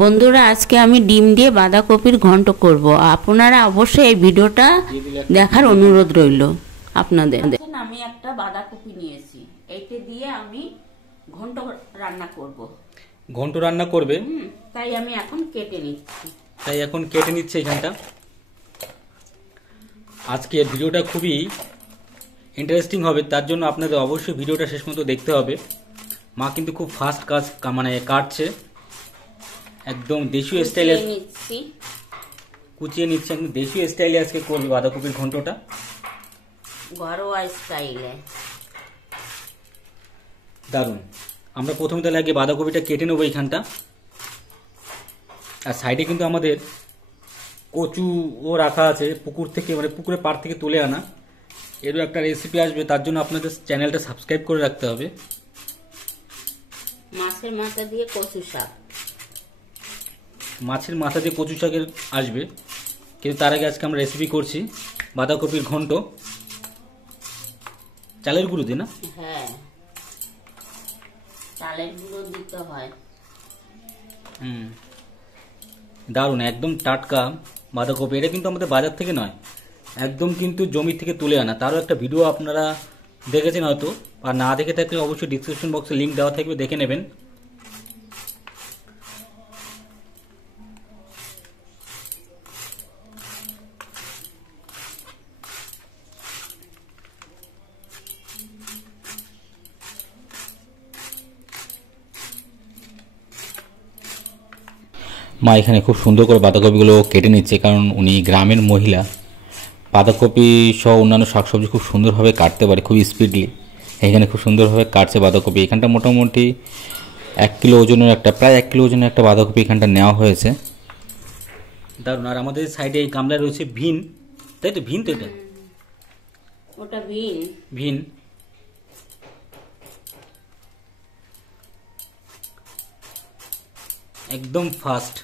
বন্ধুরা আজকে আমি ডিম দিয়ে বাঁধাকপির ঘন্ট করব। আপনারা অবশ্যই এই ভিডিওটা দেখার অনুরোধ রইল আপনাদের। আমি একটা বাঁধাকপি নিয়েছি, এইটা দিয়ে আমি ঘন্ট রান্না করব। ঘন্ট রান্না করবে? তাই আমি এখন কেটে নিচ্ছি এখানটা। আজকে ভিডিওটা খুবই ইন্টারেস্টিং হবে, তার জন্য আপনাদের অবশ্যই ভিডিওটা শেষ পর্যন্ত দেখতে হবে। মা কিন্তু খুব ফাস্ট কাজ কাটছে, একদম দেশীয় স্টাইলে কুচিয়ে নিচ্ছে, একদম দেশীয় স্টাইলে আজকে করবে বাঁধাকপির ঘন্টটা, ঘরোয়া স্টাইলে। দারুণ। আমরা প্রথমে তাহলে আগে বাঁধাকপিটা কেটে নেবো এইখানটা। আর সাইডে কিন্তু আমাদের কচুও রাখা আছে, পুকুর থেকে, মানে পুকুরের পাড় থেকে তুলে আনা। এরও একটা রেসিপি আসবে, তার জন্য আপনাদের চ্যানেলটা সাবস্ক্রাইব করে রাখতে হবে। মাছের মাথা দিয়ে কচু শাক, মাছের মাথা দিয়ে কচু শাকের আসবে, কিন্তু তার আগে আজকে আমরা রেসিপি করছি বাঁধাকপির ঘন্ট চালের গুঁড়ো দিয়ে। না, হ্যাঁ, চালের গুঁড়ো দিতে হয়। দারুণ, একদম টাটকা বাঁধাকপি। এটা কিন্তু আমাদের বাজার থেকে নয়, একদম কিন্তু জমি থেকে তুলে আনা। তারও একটা ভিডিও আপনারা দেখেছেন হয়তো, আর না দেখে থাকলে অবশ্যই ডিসক্রিপশন বক্সে লিঙ্ক দেওয়া থাকবে, দেখে নেবেন। মা এখানে খুব সুন্দর করে বাঁধাকপিগুলো কেটে নিচ্ছে, কারণ উনি গ্রামের মহিলা। বাঁধাকপি সহ অন্যান্য শাকসবজি খুব সুন্দরভাবে কাটতে পারে, খুব স্পিডলি। এখানে খুব সুন্দরভাবে কাটছে বাঁধাকপি। এখানটা মোটামুটি 1 কিলো ওজনের প্রায় 1 কিলো ওজনের একটা বাঁধাকপি এখানটা নেওয়া হয়েছে। দারুণ। আর আমাদের সাইডে এই গামলায় রয়েছে ভিন, তাই তো? ভিন তো এটা, ওটা ভিন। ভিন একদম ফাস্ট।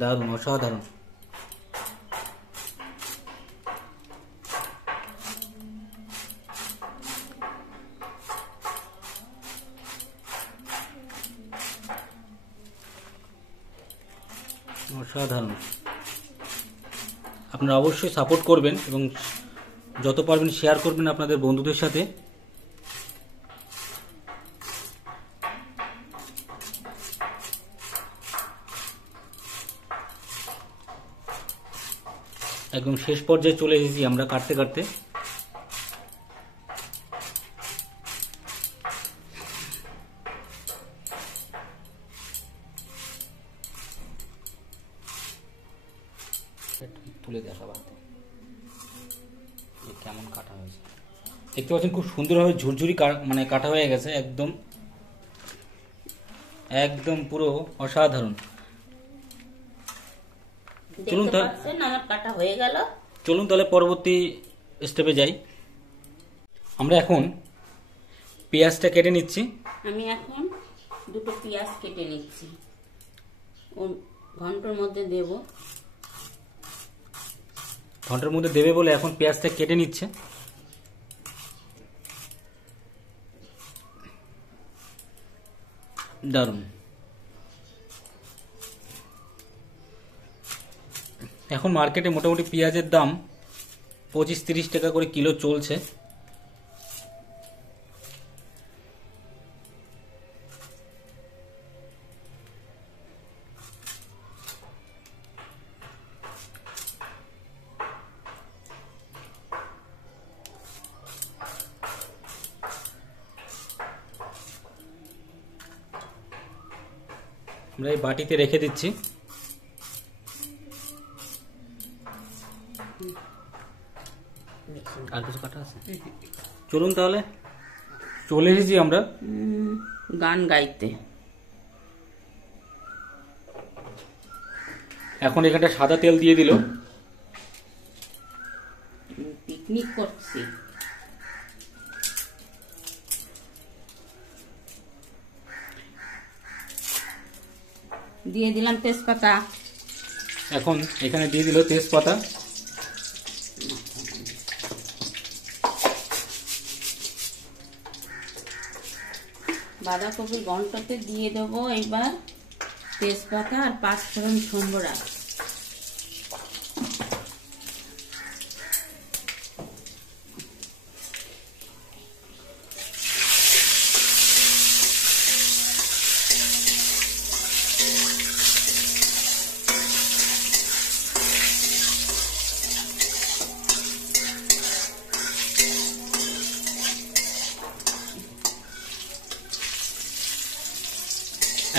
দারুণ, অসাধারণ। অসাধারণ। আপনারা অবশ্যই সাপোর্ট করবেন এবং যত পারবেন শেয়ার করবেন আপনাদের বন্ধুদের সাথে। একদম শেষ পর্যায়ে চলে এসেছি আমরা কাটতে কাটতে। তুলে দেখাবো কেমন কাটা হয়েছে। দেখতে পাচ্ছেন খুব সুন্দরভাবে ঝুরঝুরি কাটা হয়ে গেছে, একদম একদম পুরো অসাধারণ। চলুন আমার কাটা হয়ে গেল। চলুন তাহলে পরবর্তী স্টেপে যাই। আমরা এখন পেঁয়াজটা কেটে নিচ্ছি। আমি এখন 2টো পেঁয়াজ কেটে নিচ্ছি, ঘন্টার মধ্যে দেব। ঘন্টার মধ্যে দেবে বলে এখন পেঁয়াজটা কেটে নিচ্ছে। দারুণ। এখন মার্কেটে মোটামুটি পেঁয়াজের দাম 25-30 টাকা করে কিলো চলছে। আমরা এই বাটিতে রেখে দিচ্ছি। আর কিছু কাটা আছে? চলুন তাহলে চলে এসেছি আমরা গান গাইতে। এখন এখানটা সাদা তেল দিয়ে দিল। পিকনিক করছি। দিয়ে দিলাম তেজপাতা। এখন এখানে দিয়ে দিল তেজপাতা। বাঁধাকপির ঘন্টতে দিয়ে দেবো এবার তেজপাতা আর 5 ফোড়ন সম্বরা।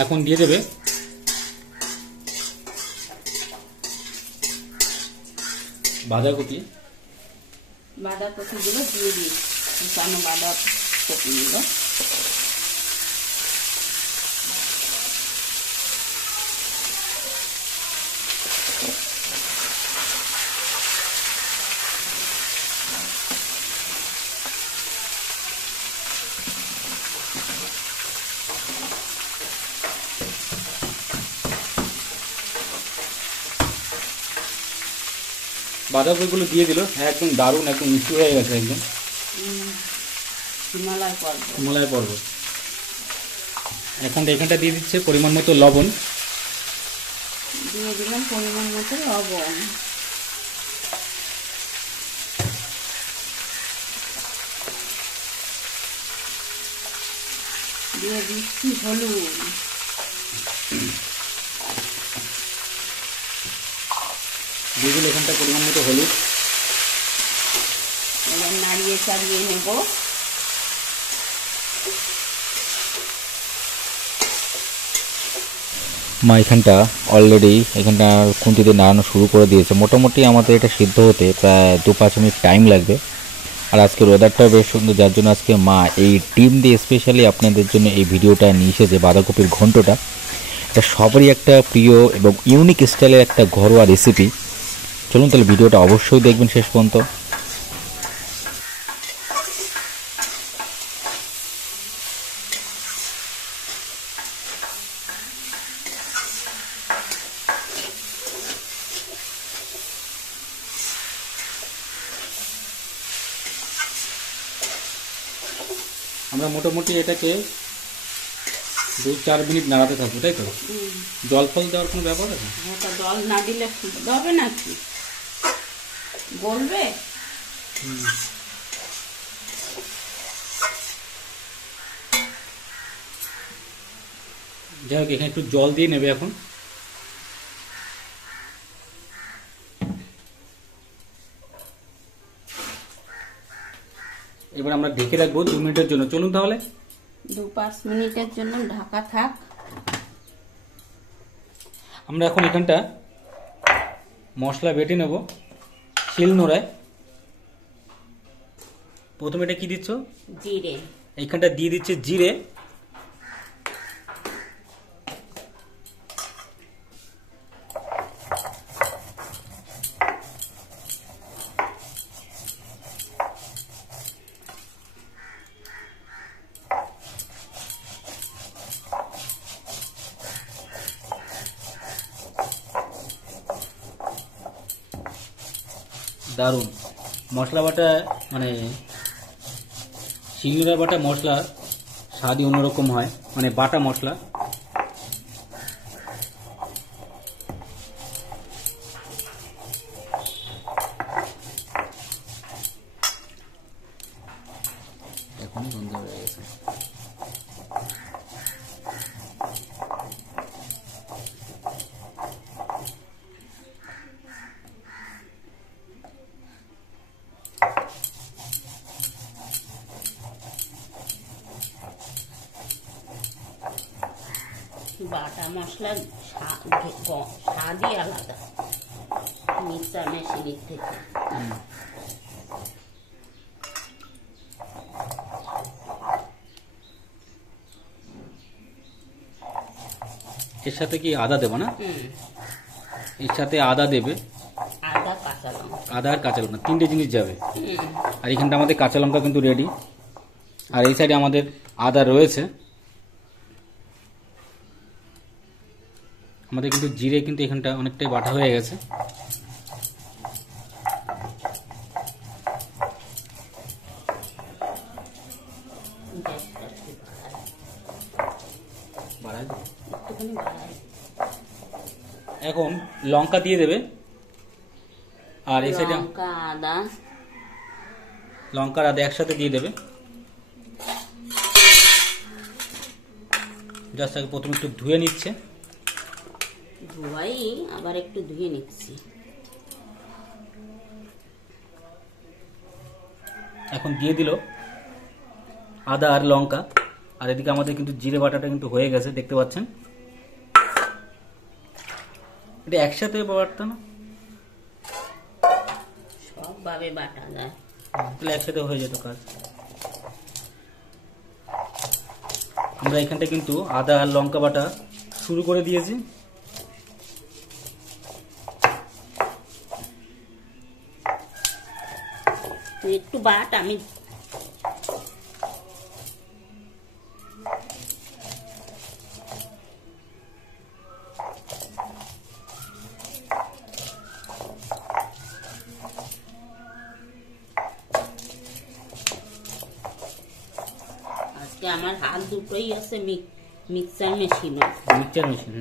এখন দিয়ে দেবে বাঁধাকপি। বাঁধাকপিগুলো দিয়ে দিই, শুকানো বাঁধাকপিগুলো। বাঁধাকপিগুলো দিয়ে দিল, একদম দারুণ, একদম মিষ্টি হয়ে গেছে, একদম হিমালয় পর্বত। এখন এখানটা দিয়ে দিচ্ছে পরিমাণ মতো লবণ। দিয়ে দিলাম পরিমাণ মতো লবণ। দিয়ে দিচ্ছি হলুদ। দিয়ে দিল এখানটা পরিমাণ মতো হলুদ। এবার নাড়িয়ে চাড়িয়ে নেব। মা এখানটা অলরেডি এখানটা খুন্তিতে নাড়ানো শুরু করে দিয়েছে। মোটামুটি আমাদের এটা সিদ্ধ হতে প্রায় 2-5 মিনিট টাইম লাগবে। আর আজকের ওয়েদারটাও বেশ সুন্দর, যার জন্য আজকে মা এই ডিম দিয়ে স্পেশালি আপনাদের জন্য এই ভিডিওটা নিয়ে এসেছে। বাঁধাকপির ঘন্টটা এটা সবারই একটা প্রিয় এবং ইউনিক স্টাইলের একটা ঘরোয়া রেসিপি। চলুন তাহলে ভিডিওটা অবশ্যই দেখবেন শেষ পর্যন্ত। আমরা মোটামুটি এটাকে 2-4 মিনিট নাড়াতে থাকবো, তাই তো? জল ফল দেওয়ার কোনো ব্যাপার আছে? জল না দিলে হবে নাকি, গলবে। যাই হোক, এখানে একটু জল দিয়ে নেবে এখন। এবার আমরা ঢেকে রাখবো 2 মিনিটের জন্য। চলুন তাহলে 2-5 মিনিটের জন্য ঢাকা থাক। আমরা এখন এখানটা মশলা বেটে নেব শিলনোড়ায়। প্রথমে এটা কি দিচ্ছ? জিরে। এইখানটা দিয়ে দিচ্ছে জিরে। দারুণ মশলা বাটা, মানে শিলনোড়া বাটা মশলা স্বাদই অন্যরকম হয়, মানে বাটা মশলা। এখনই গন্ধ হয়ে গেছে। বাটা মশলার স্বাদই আলাদা মিক্সার মেশিনের থেকে। এর সাথে কি আদা দেবো না? এর সাথে আদা দেবে, আদা কাঁচা লঙ্কা, আদা আর কাঁচা লঙ্কা 3টে জিনিস যাবে। আর এখানটা আমাদের কাঁচা লঙ্কা কিন্তু রেডি। আর এই সাইডে আমাদের আদা রয়েছে। আমাদের কিন্তু জিরে কিন্তু এখানটা অনেকটাই বাটা হয়ে গেছে। এখন লঙ্কা দিয়ে দেবে, আর এই সাইডে লঙ্কা আদা লঙ্কার আদা একসাথে দিয়ে দেবে। জাস্ট আগে প্রথমে একটু ধুয়ে নিচ্ছে, ধোয়াই আবার একটু ধুয়ে নিচ্ছি। এখন দিয়ে দিল আদা আর লঙ্কা, আর এদিকে আমাদের কিন্তু জিরে বাটাটা কিন্তু হয়ে গেছে, দেখতে পাচ্ছেন। এটা একসাথে বাটতা না, সবভাবে বাটা যায়, তাহলে একসাথে হয়ে যেত কাজ। আমরা এখানটা কিন্তু আদা আর লঙ্কা বাটা শুরু করে দিয়েছি। তুই একটু বাট, আমি আজকে আমার হাত দুটোই আছে মিক্সার মেশিনও। Mixture machine.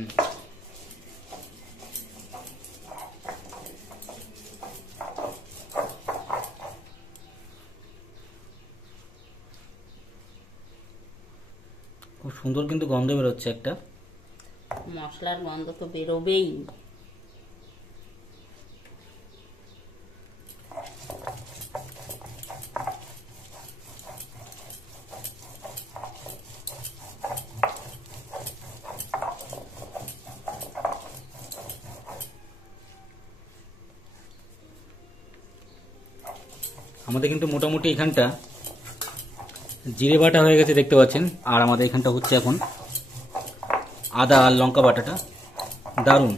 খুব সুন্দর কিন্তু গন্ধ বেরোচ্ছে একটা। মশলার গন্ধ তো বেরোবেই। আমাদের কিন্তু মোটামুটি এখানটা জিরে বাটা হয়ে গেছে, দেখতে পাচ্ছেন। আর আমাদের এখানটা হচ্ছে এখন আদা আর লঙ্কা বাটাটা, দারুণ।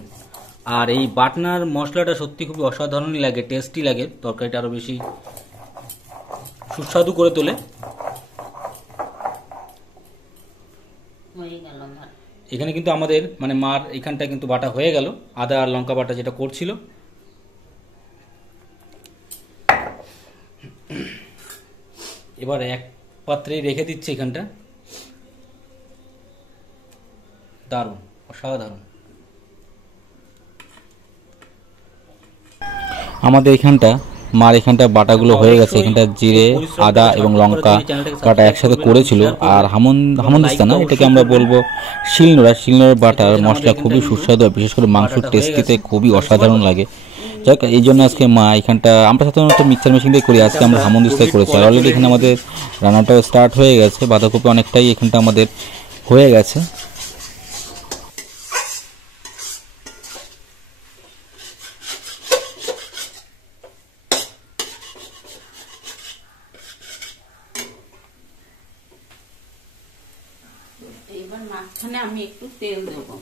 আর এই বাটনার মশলাটা সত্যি খুবই অসাধারণই লাগে, টেস্টি লাগে, তরকারিটা আরো বেশি সুস্বাদু করে তোলে। হয়ে গেল আমার। এখানে কিন্তু আমাদের মানে মার এখানটা কিন্তু বাটা হয়ে গেল, আদা আর লঙ্কা বাটা যেটা করছিল। এবার এক পাত্রেই রেখে দিচ্ছে এখানটা। দারুণ, অসাধারণ। আমাদের এখানটা মার এখানটা বাটাগুলো হয়ে গেছে, এখানটা জিরে আদা এবং লঙ্কা কাটা একসাথে করেছিল। আর হামনদিস্তা না, এটাকে আমরা বলবো শিলনোড়ার বাটার মশলা খুবই সুস্বাদু, বিশেষ করে মাংসের টেস্টিতে খুবই অসাধারণ লাগে। যাক, এই জন্য আজকে মা এখানটা, আমরা সাধারণত মিক্সার মেশিন দিয়ে করি, আজকে আমরা হামনদিস্তায় করেছি। আর অলরেডি এখানে আমাদের রান্নাটাও স্টার্ট হয়ে গেছে, বাঁধাকপি অনেকটাই এখানটা আমাদের হয়ে গেছে। এবার মাঝখানে আমি একটু তেল দেবো।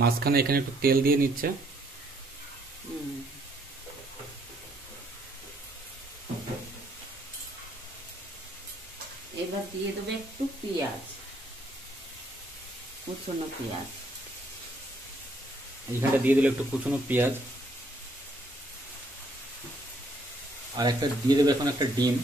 মাঝখানে এখানে একটু তেল দিয়ে নিচ্ছে। এবার দিয়ে দেবো একটু পেঁয়াজ, কুচনো পেঁয়াজ। এইখানটা দিয়ে দিল একটু কুচনো পেঁয়াজ, আর একটা দিয়ে দেবে এখন একটা ডিম।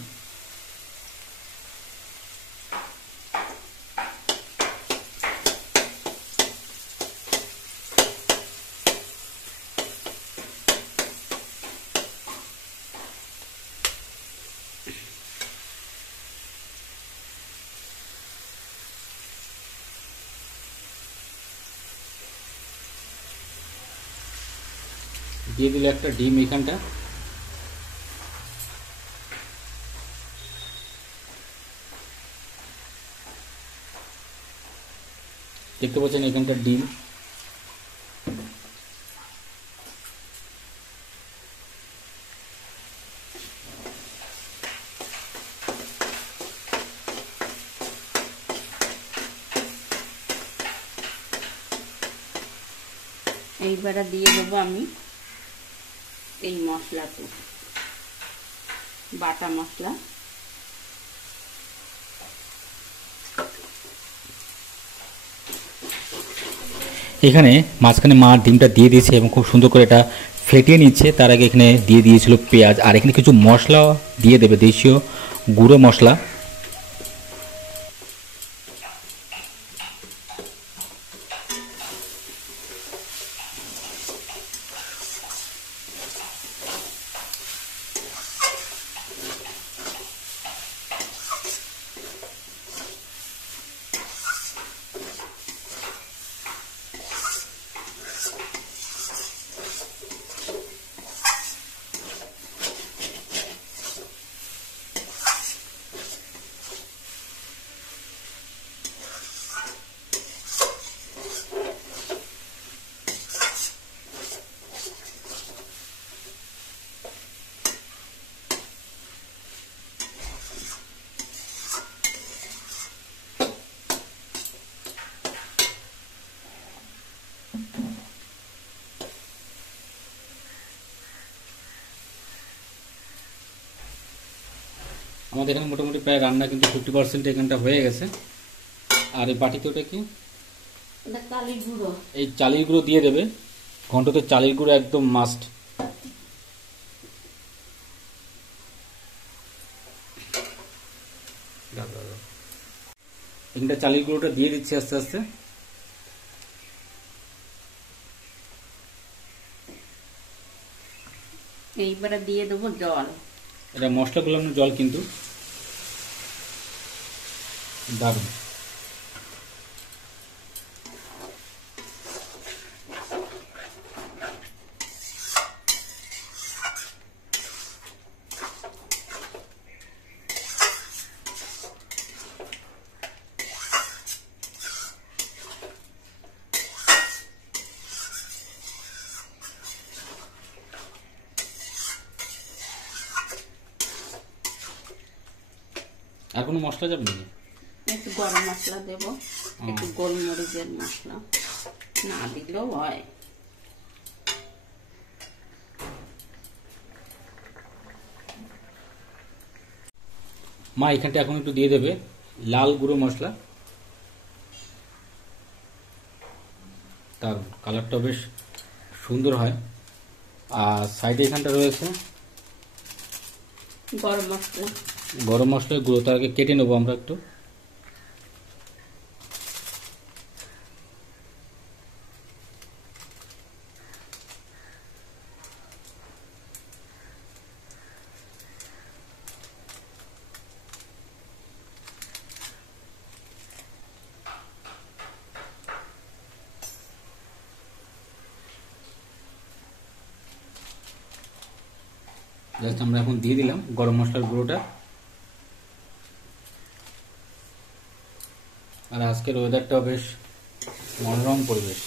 দিয়ে দিলে একটা ডিম এখানটা। দেখতে পাচ্ছেন এখানটা ডিম। এইবারে দিয়ে দেবো আমি এই মশলাটা, বাটা মশলা। এখানে মাঝখানে মা ডিমটা দিয়ে দিয়েছে এবং খুব সুন্দর করে এটা ফেটিয়ে নিচ্ছে। তার আগে এখানে দিয়ে দিয়েছিল পেঁয়াজ, আর এখানে কিছু মশলা দিয়ে দেবে, দেশীয় গুঁড়ো মশলা। আমাদের এখানে মোটামুটি প্রায় রান্না কিন্তু 50% এখানটা হয়ে গেছে। আর এই বাটিতে ওটা কি, এটা চালের গুঁড়ো। এই চালের গুঁড়ো দিয়ে দেবে। ঘন্টতে চালের গুঁড়ো একদম মাস্ট। এখানটা চালের গুঁড়োটা দিয়ে দিচ্ছি আস্তে আস্তে। এইবারে দিয়ে দেবো জল। এটা মশলা গুলানো জল কিন্তু দারুণ। আর কোনো মশলা যাবে নাকি? একটু গরম মশলা দেবো, একটু গোলমরিচের মশলা না দিলেও হয়। মা এখানটা এখন একটু দিয়ে দেবে লাল গুঁড়ো মশলা। তার কালারটা বেশ সুন্দর হয়। আর সাইডে এখানটা রয়েছে গরম মশলা। গরম মশলার গুঁড়ো, তার আগে কেটে নেবো আমরা একটু। জাস্ট আমরা এখন দিয়ে দিলাম গরম মশলার গুঁড়োটা। আর আজকের ওয়েদারটাও বেশ মনোরম পরিবেশ।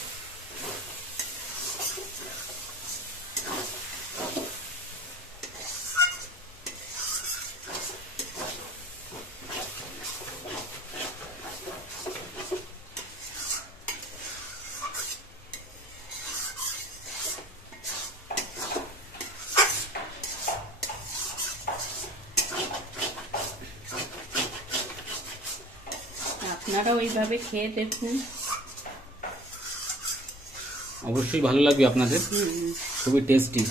আপনারা ওইভাবে খেয়ে দেখুন, অবশ্যই ভালো লাগবে আপনাদের। খুবই টেস্টি।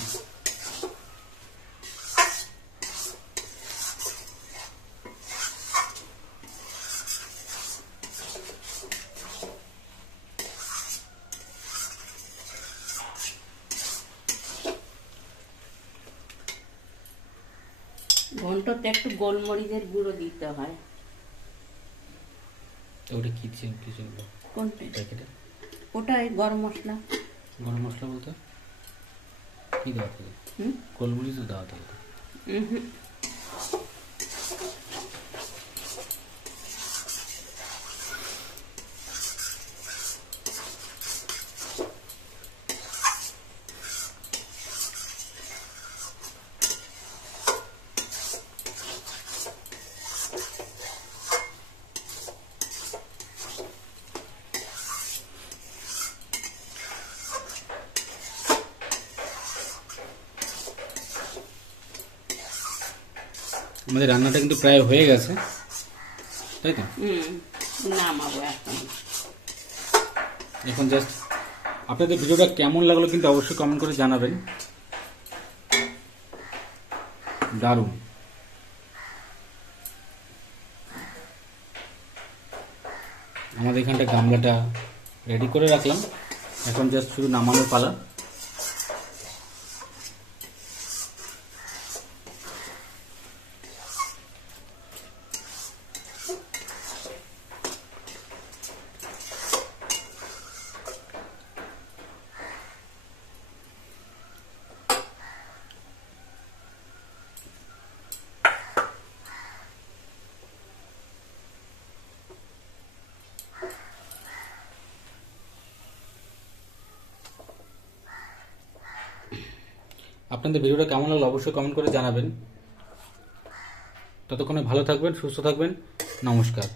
ঘন্টতে একটু গোলমরিচের গুঁড়ো দিতে হয়। ওটা কি কিছু কোনটা? প্যাকেটে ওটাই গরম মশলা। গরম মশলা বলতে কি দেওয়া থাকে? গোলমরিচ দেওয়া থাকে। আমাদের রান্নাটা কিন্তু প্রায় হয়ে গেছে, তাই তো? নামাবো এখন। এখন জাস্ট আপনাদের ভিডিওটা কেমন লাগলো কিন্তু অবশ্যই কমেন্ট করে জানাবেন। দারুণ। আমাদের এখানটা গামলাটা রেডি করে রাখলাম, এখন জাস্ট শুধু নামানোর পালা। আপনাদের ভিডিওটা কেমন লাগলো অবশ্যই কমেন্ট করে জানাবেন। ততক্ষণে ভালো থাকবেন, সুস্থ থাকবেন। নমস্কার।